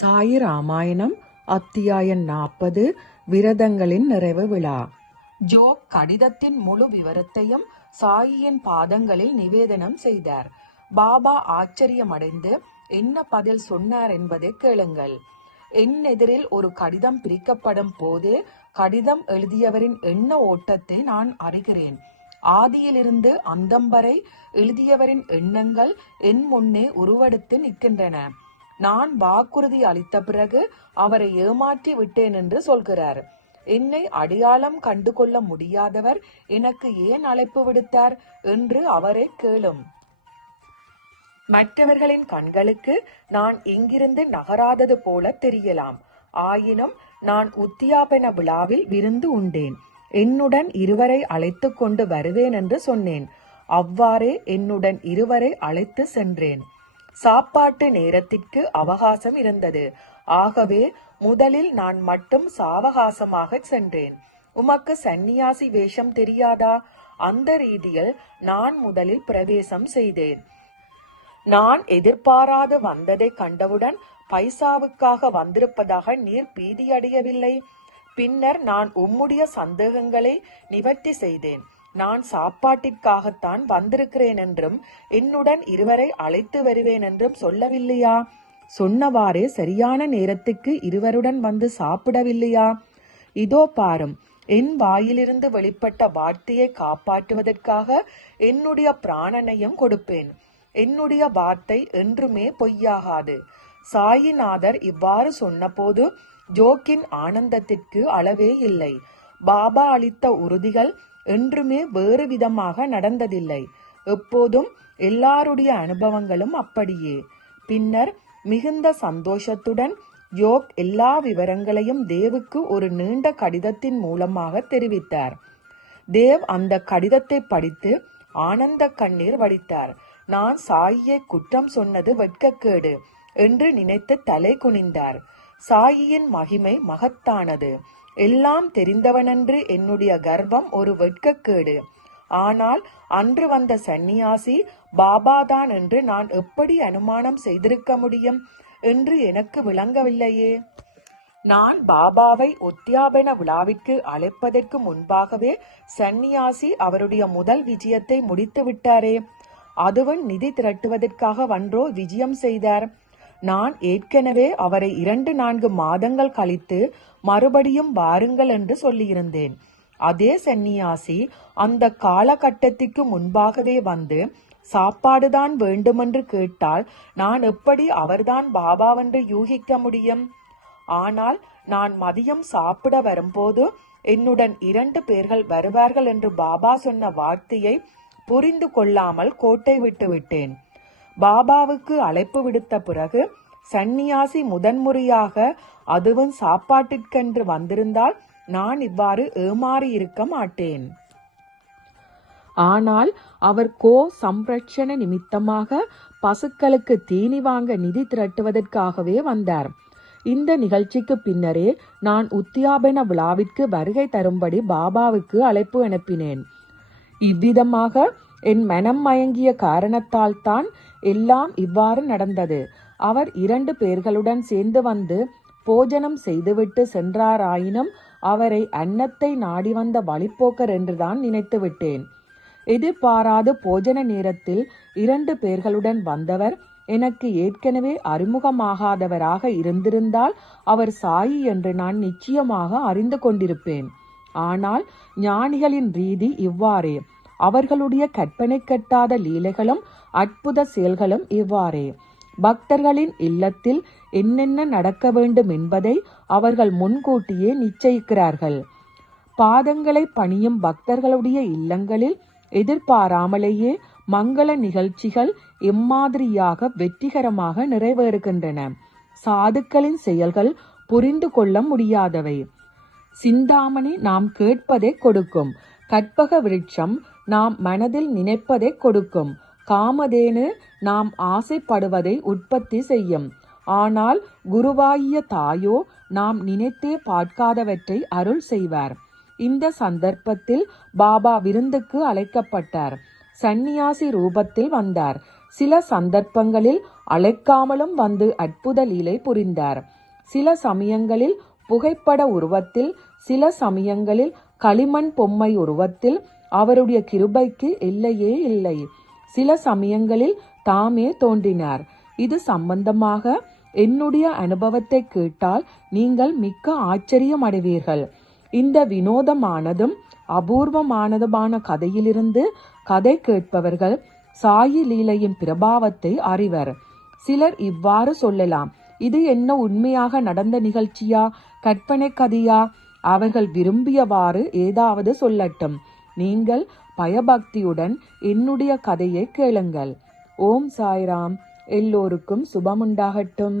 சாயி ராமாயணம் அத்தியாயம் நாற்பது விரதங்களின் நிறைவு விழா. ஜோ கடிதத்தின் முழு விவரத்தையும் சாயியின் பாதங்களில் நிவேதனம் செய்தார். பாபா ஆச்சரியமடைந்து என்ன பதில் சொன்னார் என்பதை கேளுங்கள். என் எதிரில் ஒரு கடிதம் பிரிக்கப்படும் போது கடிதம் எழுதியவரின் எண்ண ஓட்டத்தை நான் அறிகிறேன். ஆதியிலிருந்து அந்தம் வரை எழுதியவரின் எண்ணங்கள் என் முன்னே உருவெடுத்து நிற்கின்றன. நான் வாக்குறுதி அளித்த பிறகு அவரை ஏமாற்றி விட்டேன் என்று சொல்கிறார். என்னை அடையாளம் கண்டு கொள்ள முடியாதவர் எனக்கு ஏன் அழைப்பு விடுத்தார் என்று அவரை கேளும். மற்றவர்களின் கண்களுக்கு நான் இங்கிருந்து நகராதது போல தெரியலாம். ஆயினும் நான் உத்தியாபன விழாவில் விருந்து உண்டேன். என்னுடன் இருவரை அழைத்து கொண்டு வருவேன் என்று சொன்னேன். அவ்வாறே என்னுடன் இருவரை அழைத்து சென்றேன். சாப்பாட்டு நேரத்திற்கு அவகாசம் இருந்தது. ஆகவே முதலில் நான் மட்டும் சாவகாசமாக சென்றேன். உமக்கு சந்நியாசி வேஷம் தெரியாதா? அந்த ரீதியில் நான் முதலில் பிரவேசம் செய்தேன். நான் எதிர்பாராது வந்ததை கண்டவுடன் பைசாவுக்காக வந்திருப்பதாக நீர் பீதியடையவில்லை. பின்னர் நான் உம்முடைய சந்தேகங்களை நிவர்த்தி செய்தேன். நான் சாப்பாட்டிற்காகத்தான் வந்திருக்கிறேன் என்றும் என்னுடன் இருவரை அழைத்து வருவேன் என்றும் சொல்லவில்லையா? சொன்னவாறே சரியான நேரத்துக்கு இருவருடன் வந்து சாப்பிடவில்லையா? இதோ பாரும் என் வாயிலிருந்து வெளிப்பட்ட வார்த்தையை காப்பாற்றுவதற்காக என்னுடைய பிராணனையும் கொடுப்பேன். என்னுடைய வார்த்தை என்றுமே பொய்யாகாது. சாயிநாதர் இவ்வாறு சொன்னபோது ஜோக்கின் ஆனந்தத்திற்கு அளவே இல்லை. பாபா அளித்த உறுதிகள் என்றுமே வேறு விதமாக நடந்ததில்லை. எப்போதும் எல்லாருடைய அனுபவங்களும் அப்படியே. பின்னர் மிகுந்த சந்தோஷத்துடன் யோக் எல்லா விவரங்களையும் தேவுக்கு ஒரு நீண்ட கடிதத்தின் மூலமாக தெரிவித்தார். தேவ் அந்த கடிதத்தை படித்து ஆனந்த கண்ணீர் வடித்தார். நான் சாயியை குற்றம் சொன்னது வெட்கக்கேடு என்று நினைத்து தலை குனிந்தார். சாயியின் மகிமை மகத்தானது. எல்லாம் தெரிந்தவனன்று என்னுடைய கர்வம் ஒரு வெட்கக்கேடு. ஆனால் அன்று வந்த சந்நியாசி பாபாதான் என்று நான் எப்படி அனுமானம் செய்திருக்க முடியும்? என்று எனக்கு விளங்கவில்லையே. நான் பாபாவை உத்தியாபன விழாவிற்கு அழைப்பதற்கு முன்பாகவே சந்நியாசி அவருடைய முதல் விஜயத்தை முடித்து விட்டாரே அதுவும் நிதி திரட்டுவதற்காக வன்றோ விஜயம் செய்தார். நான் ஏற்கனவே அவரை இரண்டு நான்கு மாதங்கள் கழித்து மறுபடியும் வாருங்கள் என்று சொல்லியிருந்தேன். அதே சந்நியாசி அந்த காலகட்டத்திற்கு முன்பாகவே வந்து சாப்பாடுதான் வேண்டுமென்று கேட்டால் நான் எப்படி அவர்தான் பாபாவென்று யூகிக்க முடியும்? ஆனால் நான் மதியம் சாப்பிட வரும்போது என்னுடன் இரண்டு பேர்கள் வருவார்கள் என்று பாபா சொன்ன வார்த்தையை புரிந்து கொள்ளாமல் கோட்டை விட்டு விட்டேன். பாபாவுக்கு அழைப்பு விடுத்த பிறகு சந்நியாசி முதன்முறையாக அதுவும் சாப்பாட்டிற்கென்று வந்திருந்தால் நான் இவ்வாறு ஏமாறி இருக்க மாட்டேன். ஆனால் அவர் கோ சம்ரட்சண நிமித்தமாக பசுக்களுக்கு தீனி வாங்க நிதி திரட்டுவதற்காகவே வந்தார். இந்த நிகழ்ச்சிக்கு பின்னரே நான் உத்தியாபன விழாவிற்கு வருகை தரும்படி பாபாவுக்கு அழைப்பு அனுப்பினேன். இவ்விதமாக என் மனம் மயங்கிய காரணத்தால் தான் எல்லாம் இவ்வாறு நடந்தது. அவர் இரண்டு பேர்களுடன் சேர்ந்து வந்து போஜனம் செய்துவிட்டு சென்றாராயினும் அவரை அன்னத்தை நாடி வந்த வழிப்போக்கர் என்றுதான் நினைத்து விட்டேன் எதிர்பாராத போஜன நேரத்தில் இரண்டு பேர்களுடன் வந்தவர் எனக்கு ஏற்கனவே அறிமுகமாகாதவராக இருந்திருந்தால் அவர் சாயி என்று நான் நிச்சயமாக அறிந்து கொண்டிருப்பேன். ஆனால் ஞானிகளின் ரீதி இவ்வாறே. அவர்களுடைய கற்பனை கட்டாத லீலைகளும் அற்புத செயல்களும் இவ்வாறே. பக்தர்களின் இல்லத்தில் என்னென்ன நடக்க வேண்டும் என்பதை அவர்கள் முன்கூட்டியே நிச்சயிக்கிறார்கள். பாதங்களை பணியும் பக்தர்களுடைய இல்லங்களில் எதிர்பாராமலேயே மங்கள நிகழ்ச்சிகள் எம்மாதிரியாக வெற்றிகரமாக நிறைவேறுகின்றன. சாதுக்களின் செயல்கள் புரிந்து கொள்ள முடியாதவை. சிந்தாமணி நாம் கேட்பதை கொடுக்கும். கற்பக விருட்சம் நாம் மனதில் நினைப்பதை கொடுக்கும். காமதேனு நாம் ஆசைப்படுவதை உற்பத்தி செய்யும். ஆனால் குருவாகிய தாயோ நாம் நினைத்தே பார்க்காதவற்றை அருள் செய்வார். இந்த சந்தர்ப்பத்தில் பாபா விருந்துக்கு அழைக்கப்பட்டார். சந்நியாசி ரூபத்தில் வந்தார். சில சந்தர்ப்பங்களில் அழைக்காமலும் வந்து அற்புத லீலை புரிந்தார். சில சமயங்களில் புகைப்பட உருவத்தில் சில சமயங்களில் களிமண் பொம்மை உருவத்தில் அவருடைய கிருபைக்கு இல்லையே இல்லை. சில சமயங்களில் தாமே தோன்றினார். இது சம்பந்தமாக என்னுடைய அனுபவத்தை கேட்டால் நீங்கள் மிக்க ஆச்சரியம் அடைவீர்கள். இந்த வினோதமானதும் அபூர்வமானதுமான கதையிலிருந்து கதை கேட்பவர்கள் சாயி லீலையின் பிரபாவத்தை அறிவர். சிலர் இவ்வாறு சொல்லலாம் இது என்ன உண்மையாக நடந்த நிகழ்ச்சியா? கற்பனை கதையா? அவர்கள் விரும்பியவாறு ஏதாவது சொல்லட்டும். நீங்கள் பயபக்தியுடன் என்னுடைய கதையை கேளுங்கள். ஓம் சாய்ராம். எல்லோருக்கும் சுபமுண்டாகட்டும்.